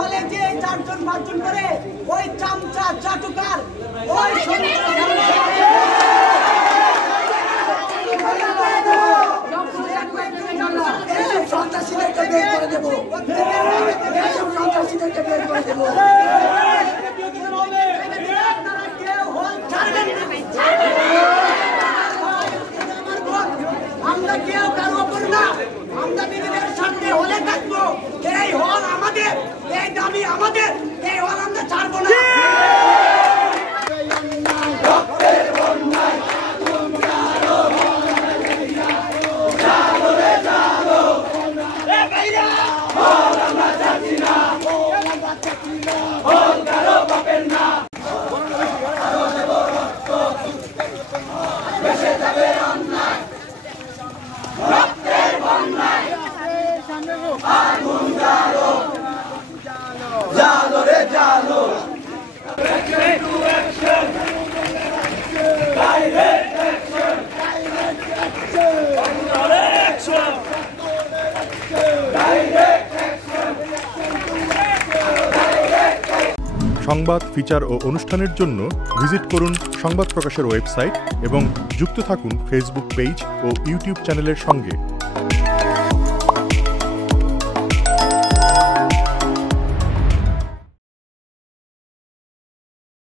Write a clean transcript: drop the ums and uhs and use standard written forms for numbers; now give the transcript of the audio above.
হলে যে 4 জন 5 জন করে ওই চামচা চাটুকার ওই সন্ত্রাসীদেরকে বের করে দেব, সন্ত্রাসীদেরকে বের করে দেব। আমরা কেউ কারো ওপর না, আমরা নিজেদের সামনে হলে থাকবো। এই হল আমাদের, এই দাবি আমাদের, এই হল আমরা ছাড়বো না। সংবাদ, ফিচার ও অনুষ্ঠানের জন্য ভিজিট করুন সংবাদ প্রকাশের ওয়েবসাইট এবং যুক্ত থাকুন ফেসবুক পেজ ও ইউটিউব চ্যানেলের সঙ্গে।